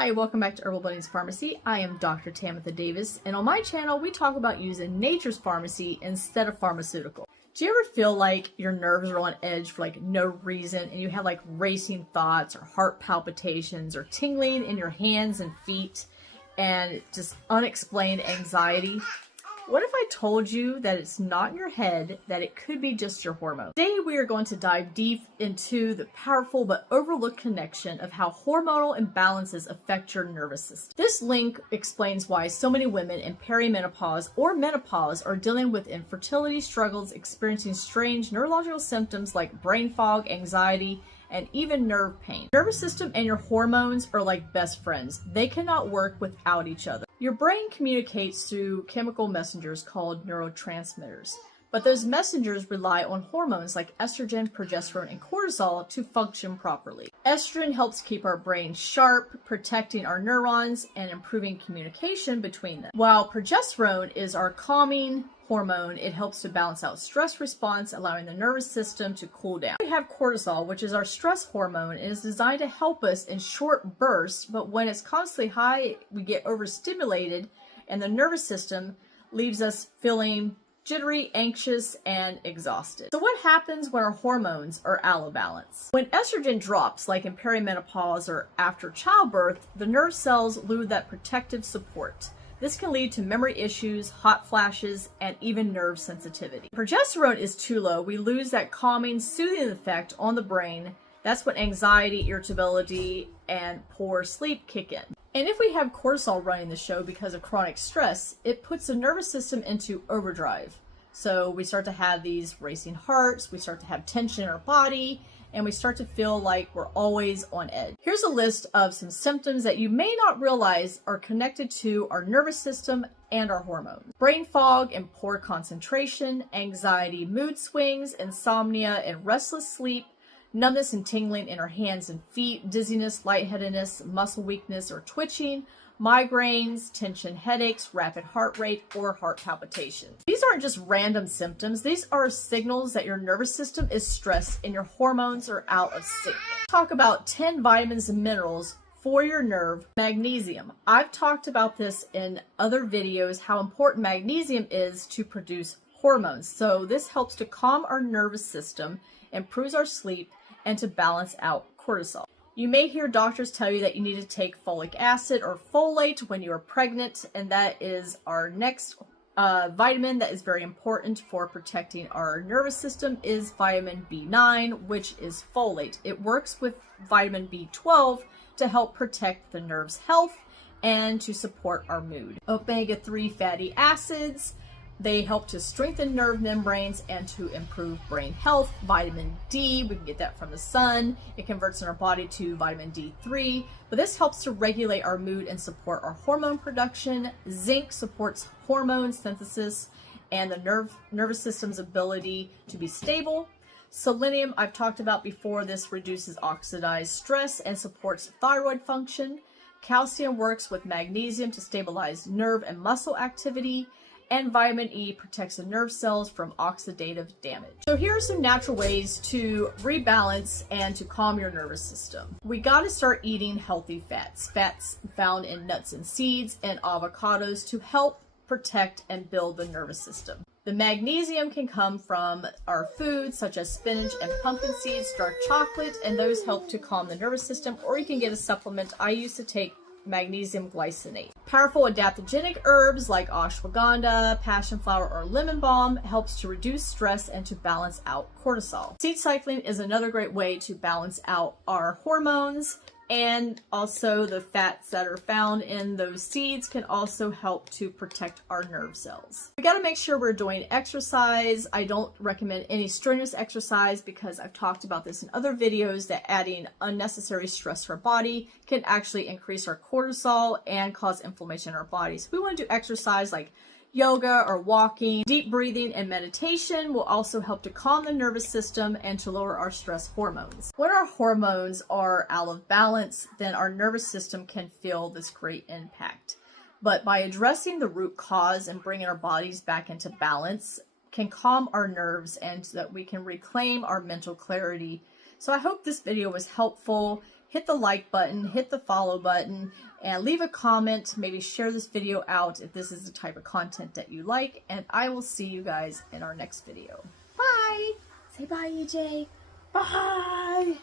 Hi, welcome back to Herbal Bunny's Pharmacy. I am Dr. Tamitha Davis, and on my channel, we talk about using nature's pharmacy instead of pharmaceutical. Do you ever feel like your nerves are on edge for no reason, and you have racing thoughts or heart palpitations or tingling in your hands and feet and just unexplained anxiety? What if I told you that it's not in your head, that it could be just your hormones? Today we are going to dive deep into the powerful but overlooked connection of how hormonal imbalances affect your nervous system. This link explains why so many women in perimenopause or menopause are dealing with infertility struggles, experiencing strange neurological symptoms like brain fog, anxiety, and even nerve pain. Your nervous system and your hormones are like best friends. They cannot work without each other. Your brain communicates through chemical messengers called neurotransmitters, but those messengers rely on hormones like estrogen, progesterone, and cortisol to function properly. Estrogen helps keep our brain sharp, protecting our neurons and improving communication between them. While progesterone is our calming hormone, it helps to balance out stress response, allowing the nervous system to cool down. We have cortisol, which is our stress hormone, and is designed to help us in short bursts, but when it's constantly high, we get overstimulated, and the nervous system leaves us feeling jittery, anxious, and exhausted. So what happens when our hormones are out of balance? When estrogen drops, like in perimenopause or after childbirth, the nerve cells lose that protective support. This can lead to memory issues, hot flashes, and even nerve sensitivity. Progesterone is too low. We lose that calming, soothing effect on the brain. That's when anxiety, irritability, and poor sleep kick in. And if we have cortisol running the show because of chronic stress, it puts the nervous system into overdrive. So we start to have these racing hearts, we start to have tension in our body, and we start to feel like we're always on edge. Here's a list of some symptoms that you may not realize are connected to our nervous system and our hormones. Brain fog and poor concentration, anxiety, mood swings, insomnia and restless sleep, numbness and tingling in our hands and feet, dizziness, lightheadedness, muscle weakness or twitching, migraines, tension headaches, rapid heart rate, or heart palpitations. These aren't just random symptoms. These are signals that your nervous system is stressed and your hormones are out of sync. Talk about 10 vitamins and minerals for your nerve. Magnesium. I've talked about this in other videos, how important magnesium is to produce hormones. So this helps to calm our nervous system, improves our sleep, and to balance out cortisol. You may hear doctors tell you that you need to take folic acid or folate when you are pregnant, and that is our next vitamin that is very important for protecting our nervous system is vitamin B9, which is folate. It works with vitamin B12 to help protect the nerve's health and to support our mood. Omega-3 fatty acids, they help to strengthen nerve membranes and to improve brain health. Vitamin D, we can get that from the sun. It converts in our body to vitamin D3, but this helps to regulate our mood and support our hormone production. Zinc supports hormone synthesis and the nervous system's ability to be stable. Selenium, I've talked about before, this reduces oxidized stress and supports thyroid function. Calcium works with magnesium to stabilize nerve and muscle activity. And vitamin E protects the nerve cells from oxidative damage. So here are some natural ways to rebalance and to calm your nervous system. We got to start eating healthy fats. Fats found in nuts and seeds and avocados to help protect and build the nervous system. The magnesium can come from our foods such as spinach and pumpkin seeds, dark chocolate, and those help to calm the nervous system, or you can get a supplement. I used to take magnesium glycinate. Powerful adaptogenic herbs like ashwagandha, passion flower, or lemon balm helps to reduce stress and to balance out cortisol. Seed cycling is another great way to balance out our hormones, and also the fats that are found in those seeds can also help to protect our nerve cells. We got to make sure we're doing exercise. I don't recommend any strenuous exercise because I've talked about this in other videos that adding unnecessary stress to our body can actually increase our cortisol and cause inflammation in our bodies. We want to do exercise like yoga or walking. Deep breathing and meditation will also help to calm the nervous system and to lower our stress hormones. When our hormones are out of balance, then our nervous system can feel this great impact. But by addressing the root cause and bringing our bodies back into balance can calm our nerves and so that we can reclaim our mental clarity. So I hope this video was helpful. hit the like button, hit the follow button, and leave a comment. Maybe share this video out if this is the type of content that you like, and I will see you guys in our next video. Bye! Say bye, EJ. Bye!